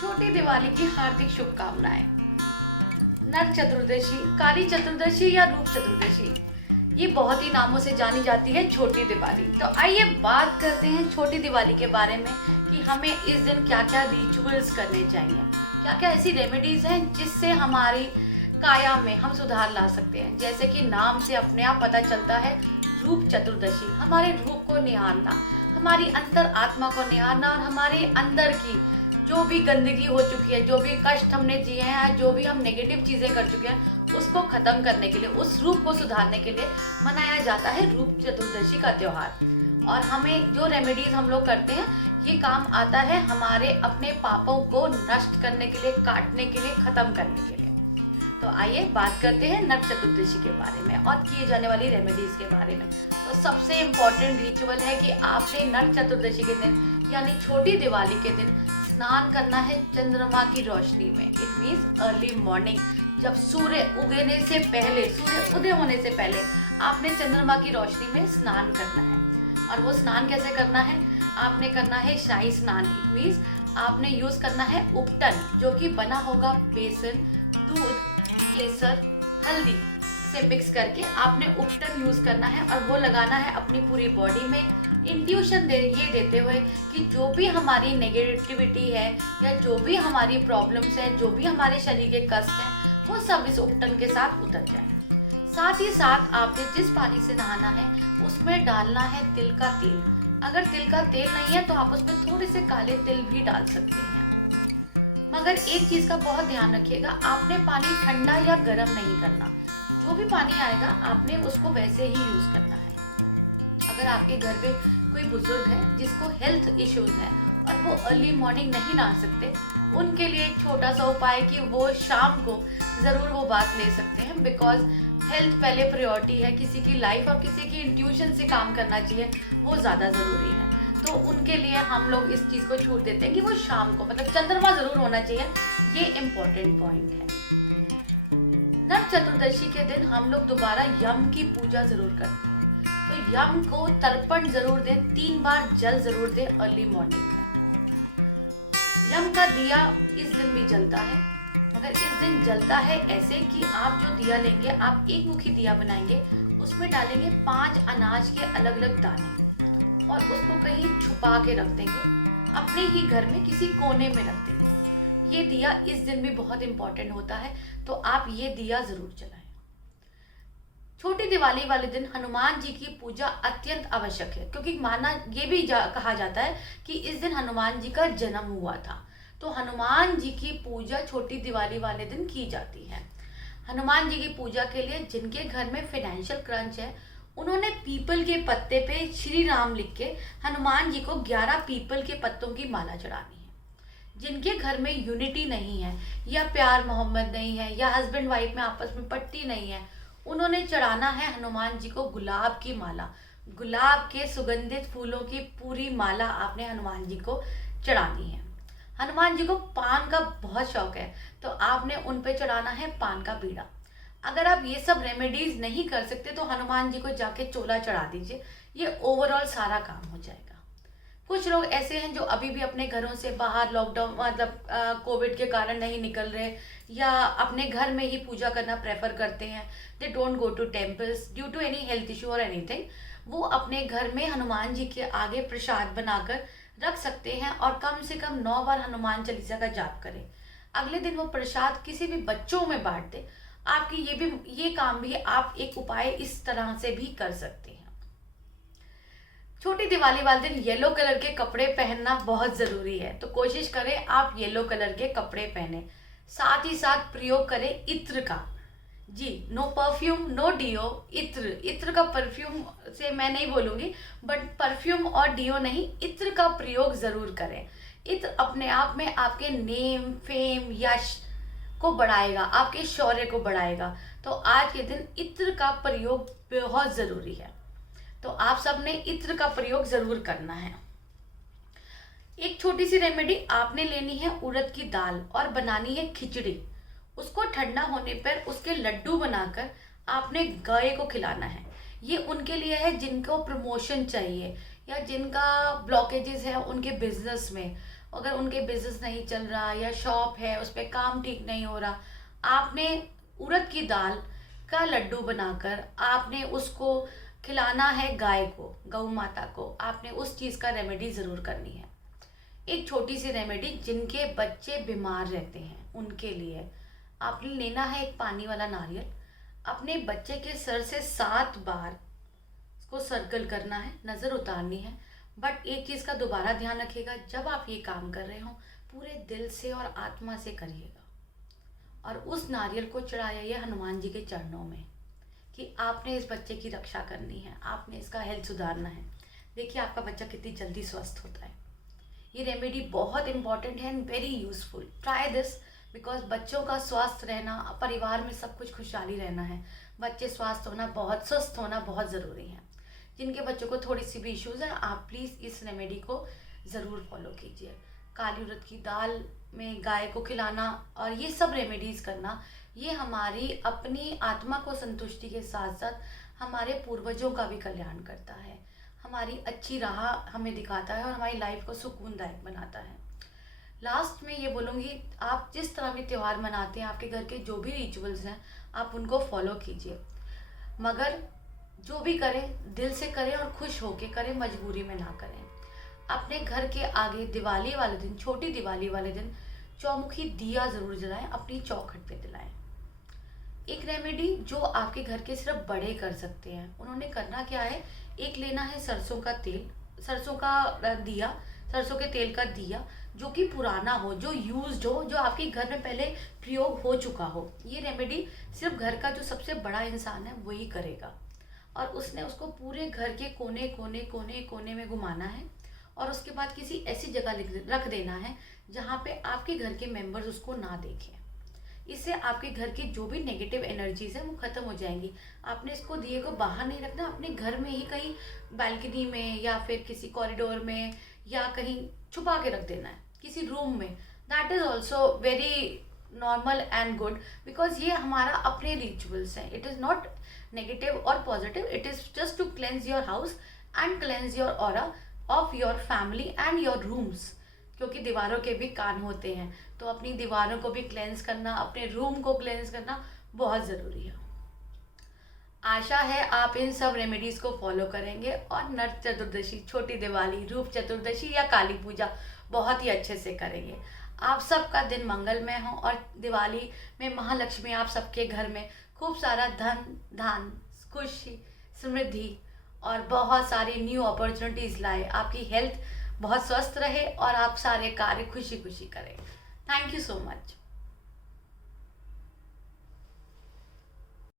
छोटी दिवाली की हार्दिक शुभकामनाएं। नरक चतुर्दशी, काली चतुर्दशी या रूप चतुर्दशी, ये बहुत ही नामों से जानी जाती है छोटी दिवाली। तो आइए बात करते हैं छोटी दिवाली के बारे में कि हमें इस दिन क्या क्या रिचुअल्स करने चाहिए, क्या क्या ऐसी रेमेडीज हैं जिससे हमारी काया में हम सुधार ला सकते हैं। जैसे कि नाम से अपने आप पता चलता है, रूप चतुर्दशी, हमारे रूप को निहारना, हमारी अंतर आत्मा को निहारना और हमारे अंदर की जो भी गंदगी हो चुकी है, जो भी कष्ट हमने जिए हैं, जो भी हम नेगेटिव चीज़ें कर चुके हैं, उसको ख़त्म करने के लिए, उस रूप को सुधारने के लिए मनाया जाता है रूप चतुर्दशी का त्यौहार। और हमें जो रेमेडीज हम लोग करते हैं, ये काम आता है हमारे अपने पापों को नष्ट करने के लिए, काटने के लिए, ख़त्म करने के लिए। तो आइए बात करते हैं नरक चतुर्दशी के बारे में और किए जाने वाली रेमेडीज के बारे में। तो सबसे इम्पोर्टेंट रिचुअल है कि आपने नरक चतुर्दशी के दिन यानी छोटी दिवाली के दिन स्नान करना है चंद्रमा की रोशनी में। इट मीन्स अर्ली मॉर्निंग, जब सूर्य उगने से पहले, सूर्य उदय होने से पहले आपने चंद्रमा की रोशनी में स्नान करना है। और वो स्नान कैसे करना है? आपने करना है शाही स्नान। इट मीन्स आपने यूज करना है उपटन, जो कि बना होगा बेसन, दूध, केसर, हल्दी से मिक्स करके आपने उपटन यूज करना है और वो लगाना है अपनी पूरी बॉडी में। इंट्यूशन ये देते हुए कि जो भी हमारी नेगेटिविटी है या जो भी हमारी प्रॉब्लम्स हैं, जो भी हमारे शरीर के कष्ट हैं, वो सब इस उपटन के साथ उतर जाए। साथ ही साथ आपने जिस पानी से नहाना है उसमें डालना है तिल का तेल। अगर तिल का तेल नहीं है तो आप उसमें थोड़े से काले तिल भी डाल सकते हैं। मगर एक चीज का बहुत ध्यान रखिएगा, आपने पानी ठंडा या गर्म नहीं करना। जो भी पानी आएगा आपने उसको वैसे ही यूज करना है। अगर आपके घर पे कोई बुजुर्ग है जिसको हेल्थ इश्यूज है और वो अर्ली मॉर्निंग नहीं नहा सकते, उनके लिए एक छोटा सा उपाय कि वो शाम को ज़रूर वो बात ले सकते हैं। बिकॉज हेल्थ पहले प्रायोरिटी है, किसी की लाइफ और किसी की इंट्यूशन से काम करना चाहिए, वो ज़्यादा ज़रूरी है। तो उनके लिए हम लोग इस चीज़ को छूट देते हैं कि वो शाम को, मतलब चंद्रमा ज़रूर होना चाहिए। ये इम्पोर्टेंट पॉइंट है। नरक चतुर्दशी के दिन हम लोग दोबारा यम की पूजा जरूर करते हैं। तो यम को तर्पण जरूर दें, 3 बार जल जरूर दें अर्ली मॉर्निंग में। यम का दिया इस दिन भी जलता है, मगर इस दिन जलता है ऐसे कि आप जो दिया लेंगे, आप एक मुखी दिया बनाएंगे, उसमें डालेंगे 5 अनाज के अलग अलग दाने और उसको कहीं छुपा के रख देंगे, अपने ही घर में किसी कोने में रख देंगे। ये दिया इस दिन भी बहुत इंपॉर्टेंट होता है, तो आप ये दिया जरूर जलाएं। छोटी दिवाली वाले दिन हनुमान जी की पूजा अत्यंत आवश्यक है, क्योंकि माना ये भी कहा जाता है कि इस दिन हनुमान जी का जन्म हुआ था। तो हनुमान जी की पूजा छोटी दिवाली वाले दिन की जाती है। हनुमान जी की पूजा के लिए जिनके घर में फाइनेंशियल क्रंच है, उन्होंने पीपल के पत्ते पे श्री राम लिख के हनुमान जी को 11 पीपल के पत्तों की माला चढ़ानी है। जिनके घर में यूनिटी नहीं है या प्यार मोहब्बत नहीं है या हस्बैंड वाइफ में आपस में पट्टी नहीं है, उन्होंने चढ़ाना है हनुमान जी को गुलाब की माला। गुलाब के सुगंधित फूलों की पूरी माला आपने हनुमान जी को चढ़ानी है। हनुमान जी को पान का बहुत शौक है, तो आपने उन पे चढ़ाना है पान का बीड़ा। अगर आप ये सब रेमेडीज नहीं कर सकते तो हनुमान जी को जाके चोला चढ़ा दीजिए, ये ओवरऑल सारा काम हो जाएगा। कुछ लोग ऐसे हैं जो अभी भी अपने घरों से बाहर, लॉकडाउन मतलब कोविड के कारण नहीं निकल रहे या अपने घर में ही पूजा करना प्रेफर करते हैं। They don't go to temples due to any health issue और एनीथिंग। वो अपने घर में हनुमान जी के आगे प्रसाद बनाकर रख सकते हैं और कम से कम 9 बार हनुमान चालीसा का जाप करें। अगले दिन वो प्रसाद किसी भी बच्चों में बांट दे। आपकी ये काम भी आप एक उपाय इस तरह से भी कर सकते हैं। छोटी दिवाली वाले दिन येलो कलर के कपड़े पहनना बहुत जरूरी है, तो कोशिश करें आप येलो कलर के कपड़े पहने। साथ ही साथ प्रयोग करें इत्र का। जी, नो परफ्यूम, नो डियो, इत्र। इत्र का परफ्यूम से मैं नहीं बोलूंगी, बट परफ्यूम और डियो नहीं, इत्र का प्रयोग जरूर करें। इत्र अपने आप में आपके नेम, फेम, यश को बढ़ाएगा, आपके शौर्य को बढ़ाएगा। तो आज के दिन इत्र का प्रयोग बहुत जरूरी है, तो आप सब ने इत्र का प्रयोग जरूर करना है। एक छोटी सी रेमेडी, आपने लेनी है उड़द की दाल और बनानी है खिचड़ी। उसको ठंडा होने पर उसके लड्डू बनाकर आपने गाय को खिलाना है। ये उनके लिए है जिनको प्रमोशन चाहिए या जिनका ब्लॉकेजेस है उनके बिजनेस में, अगर उनके बिजनेस नहीं चल रहा या शॉप है उस पर काम ठीक नहीं हो रहा, आपने उड़द की दाल का लड्डू बनाकर आपने उसको खिलाना है गाय को, गौ माता को। आपने उस चीज़ का रेमेडी ज़रूर करनी है। एक छोटी सी रेमेडी, जिनके बच्चे बीमार रहते हैं उनके लिए आपने लेना है एक पानी वाला नारियल, अपने बच्चे के सर से 7 बार उसको सर्कल करना है, नज़र उतारनी है। बट एक चीज़ का दोबारा ध्यान रखिएगा, जब आप ये काम कर रहे हो पूरे दिल से और आत्मा से करिएगा, और उस नारियल को चढ़ाइए हनुमान जी के चरणों में कि आपने इस बच्चे की रक्षा करनी है, आपने इसका हेल्थ सुधारना है। देखिए आपका बच्चा कितनी जल्दी स्वस्थ होता है। ये रेमेडी बहुत इंपॉर्टेंट है and very useful. Try this, because बच्चों का स्वस्थ रहना, परिवार में सब कुछ खुशहाली रहना है, बच्चे स्वस्थ होना बहुत, स्वस्थ होना बहुत ज़रूरी है। जिनके बच्चों को थोड़ी सी भी इश्यूज़ हैं, आप प्लीज़ इस रेमेडी को ज़रूर फॉलो कीजिए। काली उड़द की दाल में गाय को खिलाना और ये सब रेमेडीज़ करना, ये हमारी अपनी आत्मा को संतुष्टि के साथ साथ हमारे पूर्वजों का भी कल्याण करता है, हमारी अच्छी राह हमें दिखाता है और हमारी लाइफ को सुकूनदायक बनाता है। लास्ट में ये बोलूँगी, आप जिस तरह भी त्यौहार मनाते हैं, आपके घर के जो भी रिचुअल्स हैं, आप उनको फॉलो कीजिए, मगर जो भी करें दिल से करें और खुश होके करें, मजबूरी में ना करें। अपने घर के आगे दिवाली वाले दिन, छोटी दिवाली वाले दिन चौमुखी दिया ज़रूर जलाएं, अपनी चौखट पे जलाएं। एक रेमेडी जो आपके घर के सिर्फ बड़े कर सकते हैं, उन्होंने करना क्या है, एक लेना है सरसों का तेल, सरसों का दिया, सरसों के तेल का दिया जो कि पुराना हो, जो यूज्ड हो, जो आपके घर में पहले प्रयोग हो चुका हो। ये रेमेडी सिर्फ घर का जो सबसे बड़ा इंसान है वही करेगा, और उसने उसको पूरे घर के कोने कोने कोने कोने में घुमाना है, और उसके बाद किसी ऐसी जगह रख देना है जहाँ पे आपके घर के मेंबर्स उसको ना देखें। इससे आपके घर की जो भी नेगेटिव एनर्जीज है वो खत्म हो जाएंगी। आपने इसको दिए को बाहर नहीं रखना, अपने घर में ही कहीं बालकनी में या फिर किसी कॉरिडोर में या कहीं छुपा के रख देना है, किसी रूम में। That is also very normal and good, because ये हमारा अपने रिचुअल्स हैं। इट इज़ नॉट नेगेटिव और positive, it is just to cleanse your house and cleanse your aura of your family and your rooms, क्योंकि दीवारों के भी कान होते हैं, तो अपनी दीवारों को भी क्लेंस करना, अपने रूम को क्लेंस करना बहुत ज़रूरी है। आशा है आप इन सब रेमेडीज़ को फॉलो करेंगे और नरक चतुर्दशी, छोटी दिवाली, रूप चतुर्दशी या काली पूजा बहुत ही अच्छे से करेंगे। आप सबका दिन मंगलमय हो और दिवाली में महालक्ष्मी आप सबके घर में खूब सारा धन, धान, खुशी, समृद्धि और बहुत सारी न्यू अपॉर्चुनिटीज़ लाए। आपकी हेल्थ बहुत स्वस्थ रहे और आप सारे कार्य खुशी खुशी करें। Thank you so much.